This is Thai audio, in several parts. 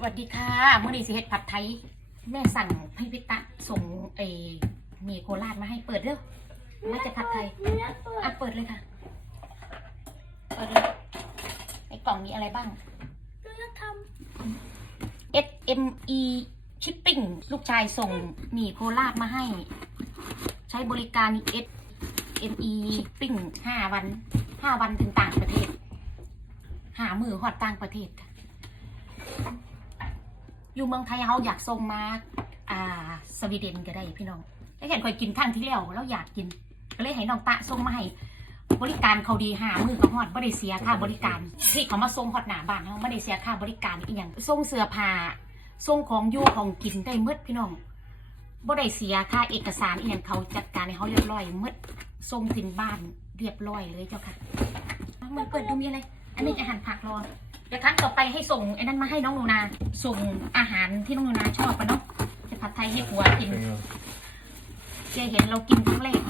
สวัสดีค่ะมื่อนี้สิเฮ็ดผัดไทย แม่สั่งให้พิตะส่งเออมีโคราชมาให้เปิดเด้อมาจะผัดไทยอะเปิดเลยค่ะเปิดเลยในกล่องมีอะไรบ้างไม่ได้ท SME Shipping ลูกชายส่งหมี่โคราชมาให้ ใช้บริการ SME Shipping ห้าวันห้าวันถึงต่างประเทศ หามือหอดต่างประเทศค่ะ อยู่เมืองไทยเขาอยากส่งมาอ่าสวีเดนก็ได้พี่น้องแล้วเห็นคอยกินครั้งที่แล้วแล้วอยากกิน ก็เลยให้น้องตะส่งมาให้บริการเขาดีหามือกับฮอดบ่ได้เสียค่าบริการที่เขามาส่งฮอดหนาบ้านเขาไม่ได้เสียค่าบริการอีหยังส่งเสื้อผ้าส่งของอยู่ของกินได้หมืดพี่น้องบ่ได้เสียค่าเอกสารอีหยังเขาจัดการให้เขาเรียบร้อยหมืดส่งถึงบ้านเรียบร้อยเลยเจ้าค่ะมันเปิดดูมีอะไร อันนี้อาหารผักรอ เดี๋ยวครั้งต่อไปให้ส่งไอ้นั่นมาให้น้องหนูนาส่งอาหารที่น้องหนูนาชอบปะเนาะจะผัดไทยให้ผัวกินแกเห็นเรากินครั้งแรก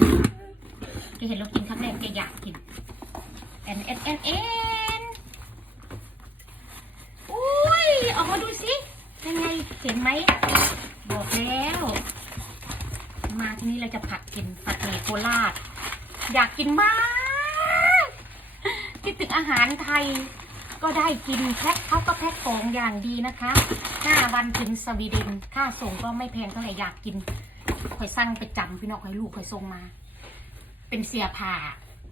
แกเห็นเรากินครั้งแรกแกอยากกินแอนแอนแอนแอนอุ้ยออกมาดูสิยังไงเห็นไหมบอกแล้ว มาที่นี่เราจะผัดกินผัดหมี่โคราชอยากกินมากคิดถึงอาหารไทย ก็ได้กินแพ็คเขาก็แพ็คของอย่างดีนะคะห้าวันถึงสวีเดน ค่าส่งก็ไม่แพงเท่าไหร่อยากกินคอยสั่งไปจำพี่น้องคอยลูกคอยส่งมา เป็นเสียผ้า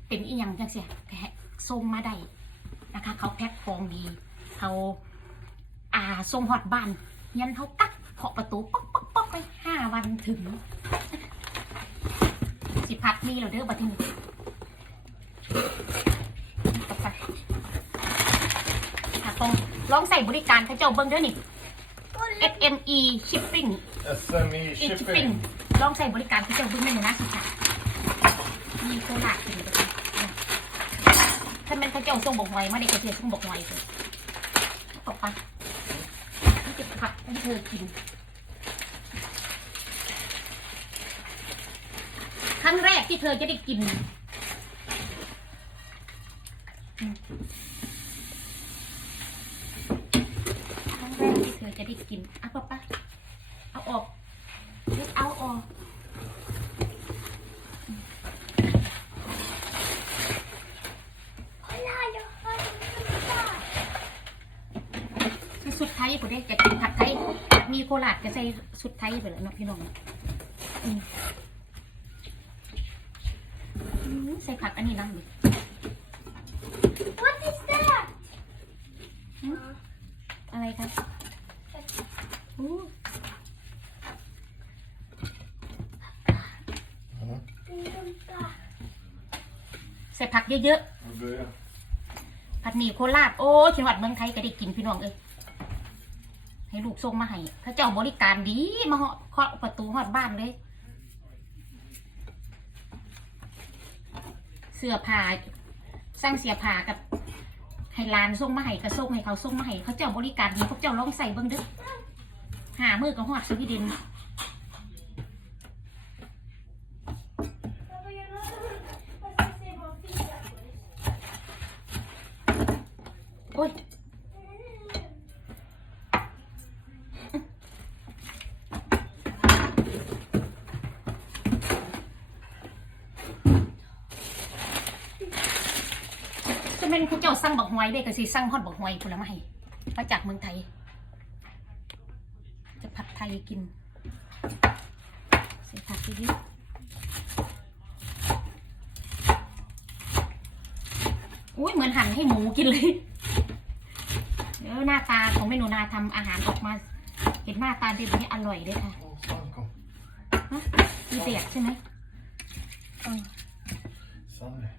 เป็นอีหยังจังเสียแกะส่งมาได้นะคะ เขาแพ็คของดีเขาอ่าส่งฮอดบ้านยันเขาตักเคาะประตูป๊อกป๊อกป๊อกไปห้าวันถึง สิพัดมีแล้วเด้อบัดนี้ ต่อไปค่ะตรงลองใส่บริการเขาเจ้าเบิ้งเด้อนี่ำ SME Shipping SME Shipping shipping. ลองใส่บริการเขาเจ้าเบิ้งได้เลยนะสิค่ะมีโคราชอยู่ตรงนี้ถ้ามันเขาเจ้าส่งบอกหอยมาเด็กเขาเสียส่งบอกหอยเลยตกปะนี่จะผักให้เธอกินครั้งแรกที่เธอจะได้กินอืมครั้งแรกที่เธอจะ ได้กินเอาปะปะเอาออกเอาออกไม่ได้าจะไม่ได้คือสุดไทยผมได้จะกินผัดไทย มีโคราชก็ใส่สุดไทยไปแล้วเนาะพี่น้องใส่ผักอันนี้น้ำดิ What is that อะไรครับอู้ใส่ผัก เยอะ Börja. ๆผัดหมี่โคราชโอ้จังหวัดเมืองไทยก็ได้กินพี่น้องเอ้ยให้ลูกส่งมาให้เขาเจ้าบริการดีมาเหาะเคาะประตูหอดบ้านเลย เสื้อผ้าสร้างเสียผ้ากับให้ร้านส่งมาให้ก็ส่งให้เขาส่งมาให้เขาเจ้าบริการดีพวกเจ้าลองใส่เบิ้งเด้อหามือกับหอดสวีเดน โอ้ยจะเป็นเขาเจ้าสั่งบักหอยได้ก็สิสั่งฮอดบักหอยผลไม้มาจากเมืองไทย จะผัดไทยกินใส่ผักเยอะๆอุ้ยเหมือนหั่นให้หมูกินเลย เดี๋ยวหน้าตาของเมนูนาทำอาหารออกมา เห็นหน้าตาดีแบบนี้อร่อยเลยค่ะ Åh, Sanne kom. ฮะมีเด็กใช่ไหมเออ Sanne.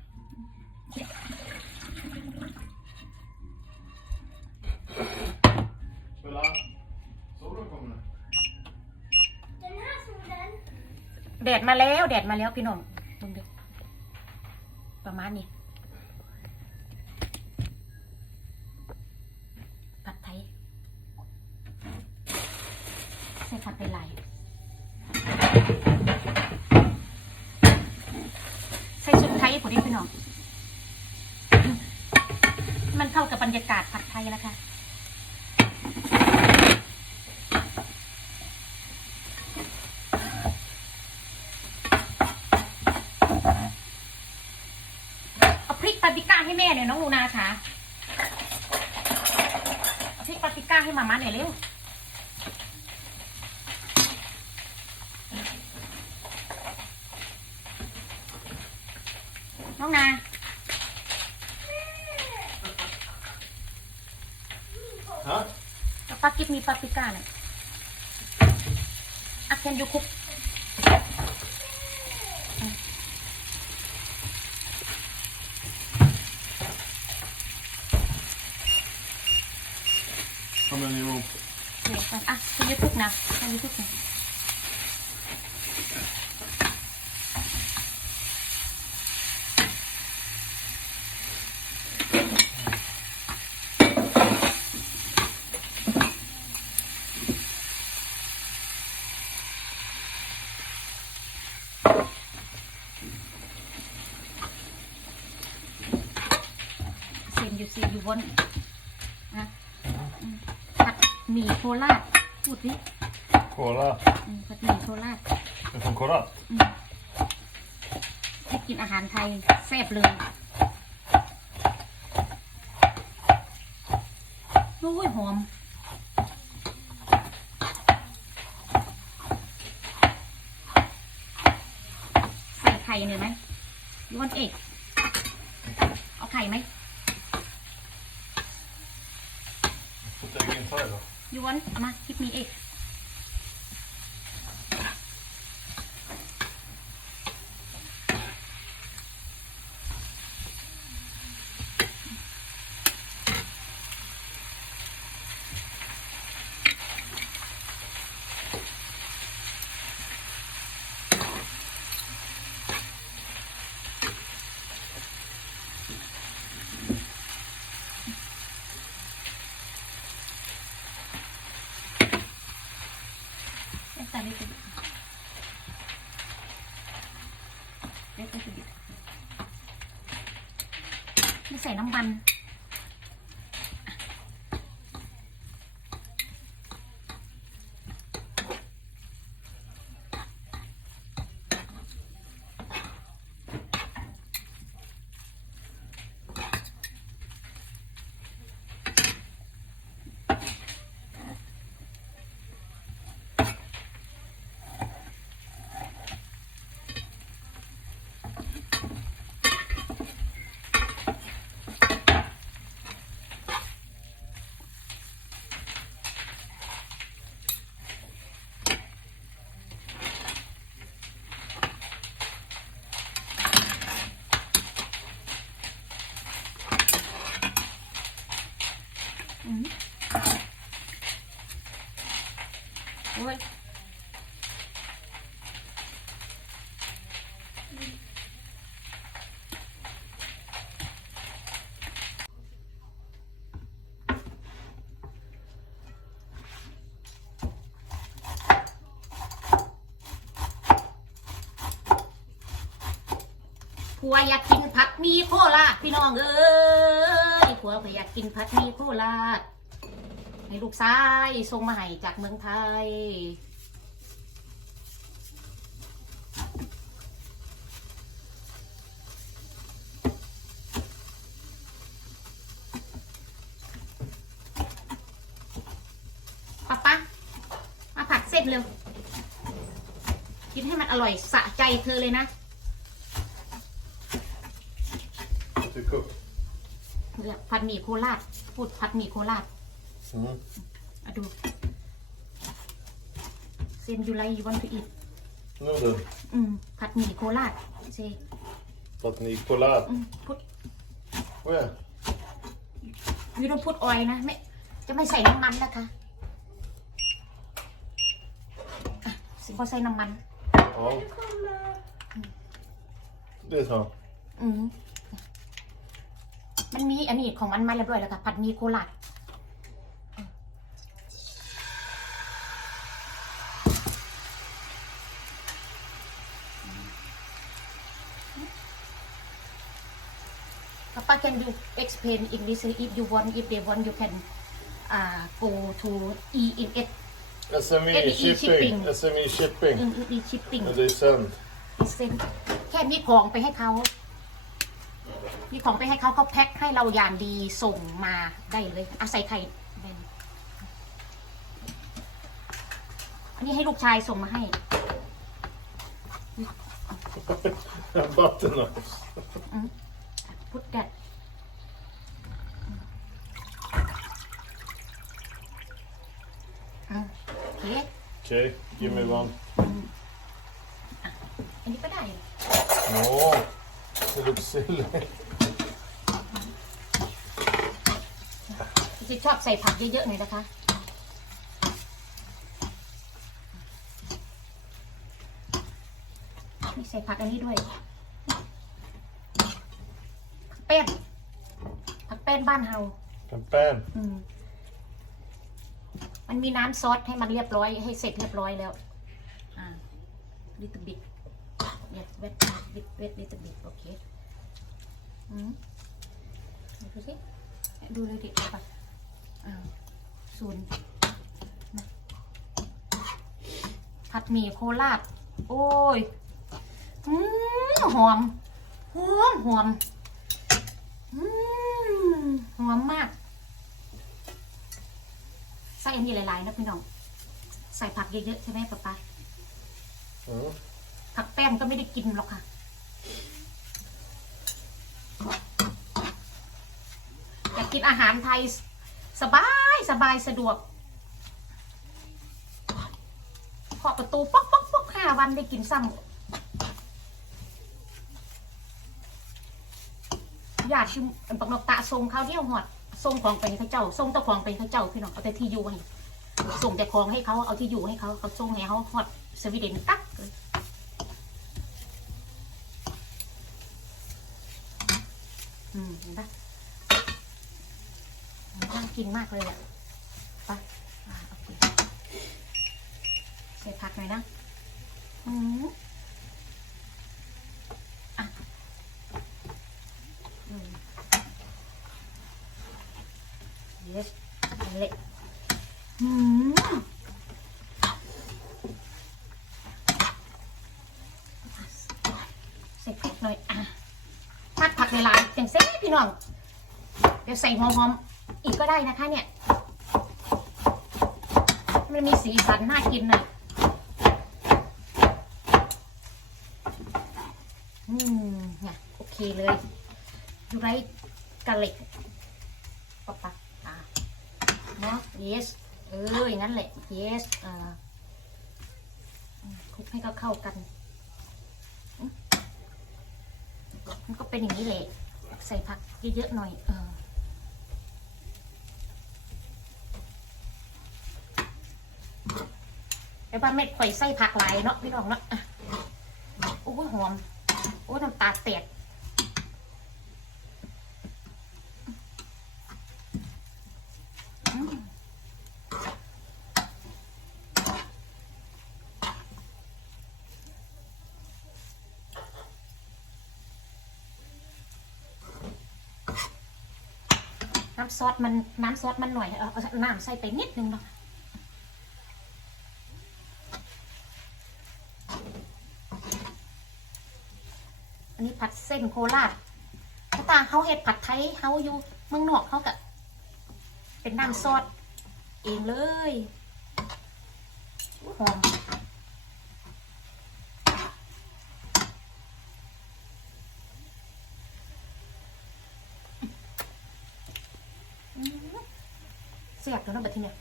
Spela. Solen kommer nu. Den här solen แดดมาแล้วแดดมาแล้วพี่น้องลงดูประมาณนี้ ค่ะเป็นไรใส่ชุดไทยผมได้พี่น้องมันเข้ากับบรรยากาศผัดไทยแล้วค่ะเอาพริกปาปิก้าให้แม่เนี่อยน้องลูนาค่ะเอาพริกปาปิก้าให้มามาหน่อยเร็ว ป้ากิฟมีปาปริก้าหน่อยอะแคนยูคุก How many room? เดี๋ยวก่อนอะแคนยูคุกนะแคนยูคุกนะ เซน อยู่ซีอยู่บนนะอืมผัดหมี่โคราชพูดดิ Kolla. อืมผัดหมี่โคราช Är från Kolla? อืมให้กินอาหารไทยแซ่บเลยโอ้ยหอมใส่ไข่หน่อยไหมยูวันเอก เอาไข่ไหม Put ägg inside då. ยูวันเอามาคิดมีเอก Esta little bit. Esta little bit. ไม่ใส่น้ำมัน ผัวอยากกินผัดมีโคราชพี่น้องเอ้ยผัวก็อยากกินผัดมีโคราชให้ลูกชายส่งมาให้จากเมืองไทย ป๊าป๊ามาผัดเส้นเร็ว กินให้มันอร่อยสะใจเธอเลยนะ To cook. เนี่ยผัดหมี่โคราชพูดผัดหมี่โคราช Mm. อะดู เซนยูไลยูวันทูอิท Nudel. อืมผัดหมี่โคราชเซ Fast ni kollad. อืมพุท Where? ยูต้องพุทออยนะไม่จะไม่ใส่น้ำมันนะคะอะสิพอใส่น้ำมัน Ja. Det är så. อืม มันมีอันนี้ของมันมาแล้วด้วยแล้วค่ะผัดมีโคราชป้า can you explain English if you want if they want you can uh, go to E in it SME Eller i shipping. shipping. SME shipping. in in shipping And they send. แค่มีของไปให้เขา มีของไปให้เขาเขาแพ็คให้เราอย่างดีส่งมาได้เลยอาศัยไข่แบนอันนี้ให้ลูกชายส่งมาให้ Butter knives. พุทธแดดโอเค Okay, give me one. อันนี้ก็ได้ No, it looks silly. จะชอบใส่ผักเยอะๆหน่อยนะคะมีใส่ผักอันนี้ด้วยผักแป้นผักแป้นบ้านเฮา And pan. อืมมันมีน้ำซอสให้มันเรียบร้อยให้เสร็จเรียบร้อยแล้วอ่า little bit yes wet wet wet little bit โอเคอืมดูสิดูเลยดิเอาปะอ้าว ศูนย์นะผัดหมี่โคราช โอ้ยอืมหอม หอม หอมอืมหอมมาก ใส่อันนี้หลายๆนะพี่น้อง ใส่ผักเยอะๆใช่ไหมป๊าป๊า Mm. ผักแป้นก็ไม่ได้กินหรอกค่ะอยากกินอาหารไทยสบาย สบายสะดวกเคาะประตูป๊อกป๊อกป๊อกห้าวันได้กินซ้ำอยากชิมบักนกตะทรงเขาเดียวหอดทรงของไปให้เขาเจ้าทรงเจ้าของไปให้เขาเจ้าพี่น้องเอาแต่ที่อยู่ให้ส่งแต่ของให้เขาเอาที่อยู่ให้เขาเขาทรงให้เขาหอดสวีเดนตักเลยอืมเห็นปะ กินมากเลยอะไปเคใส่ผักหน่อยนะอืมอะอืม yes เละอืมใส่พริกหน่อยอะผัดผักในร้านอย่างเซ่พี่น้อง เดี๋ยวใส่หอมๆ อีกก็ได้นะคะเนี่ย มันมีสีสันน่ากินน่อยอืมเนี่ยโอเคเลยดูไรกะเล็กปะปะอะเนาะ yes เอออย่างนั้นแหละ yes อ่าคลุกให้เขาเข้ากัน มันก็เป็นอย่างนี้แหละ ใส่ผักเยอะๆหน่อย เออ แต่ว่าเม็ดข่อยใส่ผักหลายเนาะพี่น้องเนาะอะโอ้หอม โอ้น้ำตาแตกน้ำซอสมันน้ำซอสมันหน่อย เอาเอาน้ำใส่ไปนิดนึงเนาะ อันนี้ผัดเส้นโคราชถ้าตาเขาเห็ดผัดไทยเขาอยู่เมืองนอกเขากะเป็นน้ำซอสเองเลยหอมเสียบแล้วนาะบัดทีเนี่ย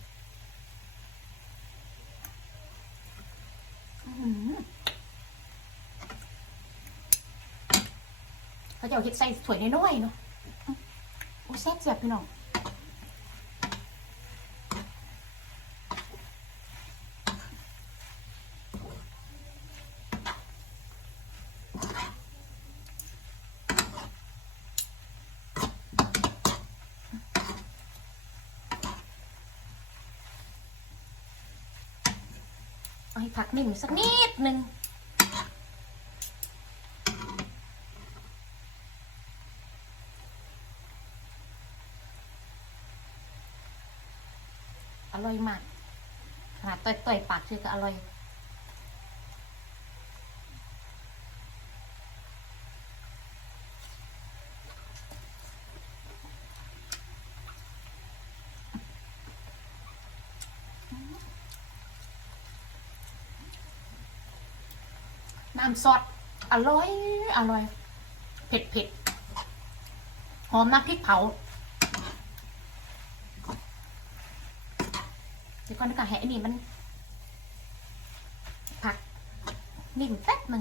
อื้อหือ เขาจะเอาเห็ดใส่ถ้วยน้อยๆเนาะโอ้แซ่บเสีบพี่น้องเอาให้ผักนิ่มสักนิดนึง อร่อยมากขนาดต่อยๆปากคือก็อร่อยน้ำซอสอร่อย อร่อย เผ็ดเผ็ดหอมน้ำพริกเผา ก่อนดีกว่าให้อันนี้มันผักนิ่มแป๊บหนึ่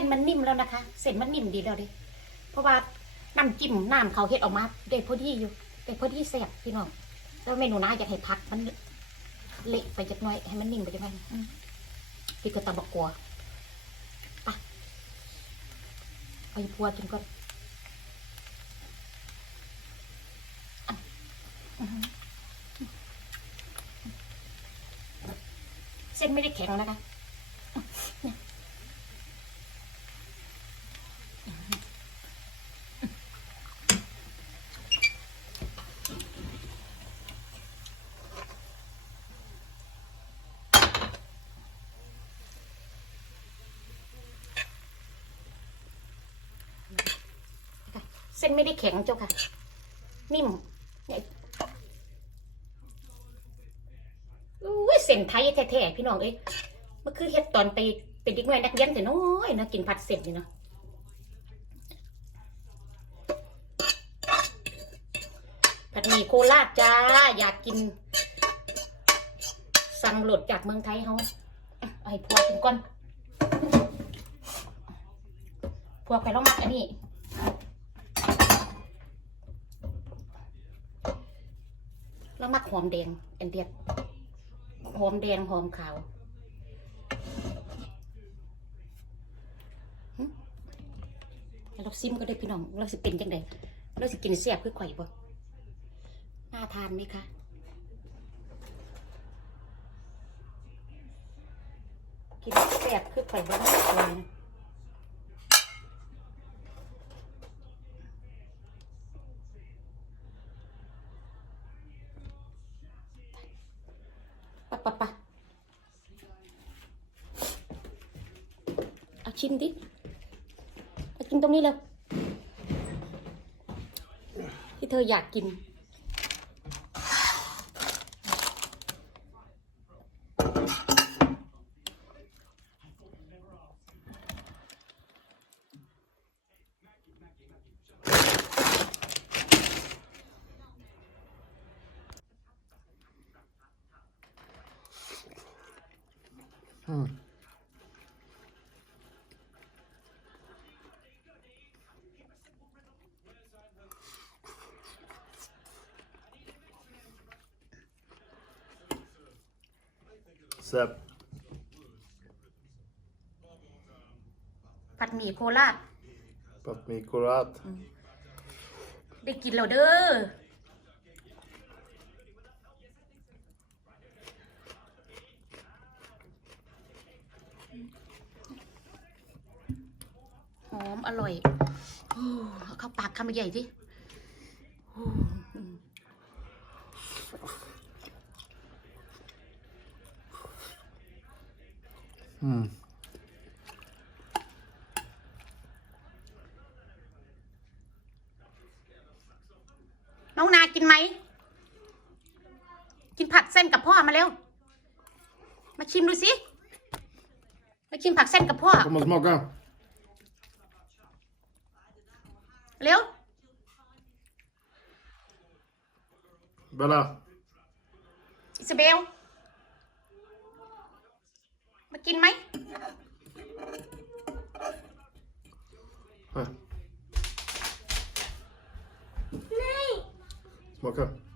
ส้นมันนิ่มแล้วนะคะ เส้นมันนิ่มดีแล้วดิเพราะว่าน้ำจิ้มน้ำเขาเฮ็ดออกมาได้พอดีอยู่ได้พอดีแซ่บพี่น้องแล้วเมนูน้าอยากให้พักมันเละไปจักหน่อยให้มันนิ่มไปจักหน่อยอืมพี่ก็ตะบักกัวไปเอาอีพัวกินก่อนเส้นไม่ได้แข็งนะคะ เส้นไม่ได้แข็งเจ้าค่ะ นิ่มเนี่ยอุ้ยเส้นไทยแท้ๆพี่น้องเอ้ยเมื่อคือเฮ็ดตอนไปเป็นเด็กน้อยนักเรียนแต่น้อยนะกินผัดเสร็จนี่เนาะผัดหมี่โคราชจ้าอยากกิน สั่งโหลดจากเมืองไทยเขาอะเอาให้พัวกินก่อนพัวไปลองมักอันนี้ แล้วมักหอมแดงอันเดียดหอมแดงหอมขาวเราซิมก็ได้พี่น้องเราสิเป็นจังไดเราสิกินแซ่บคือข่อยบ่น่าทานไหมคะกินแซ่บคือข่อยบ่น่าทานปะปะปะ เอาชิมดิมากินตรงนี้เลยที่เธออยากกิน Sepp. ผัดหมี่โคราช Pat med korat. ได้กินแล้วเด้อหอมอร่อยโอ้เอาเข้าปากคำใหญ่สิโอ้อืม Mm. น้องนากินไหม กินผัดเส้นกับพ่อมาเร็ว มาชิมดูสิ มาชิมผักเส้นกับพ่อ Kom och smaka. เร็ว Bella. อิซาเบล มากินไหม Här. Nej! Smaka.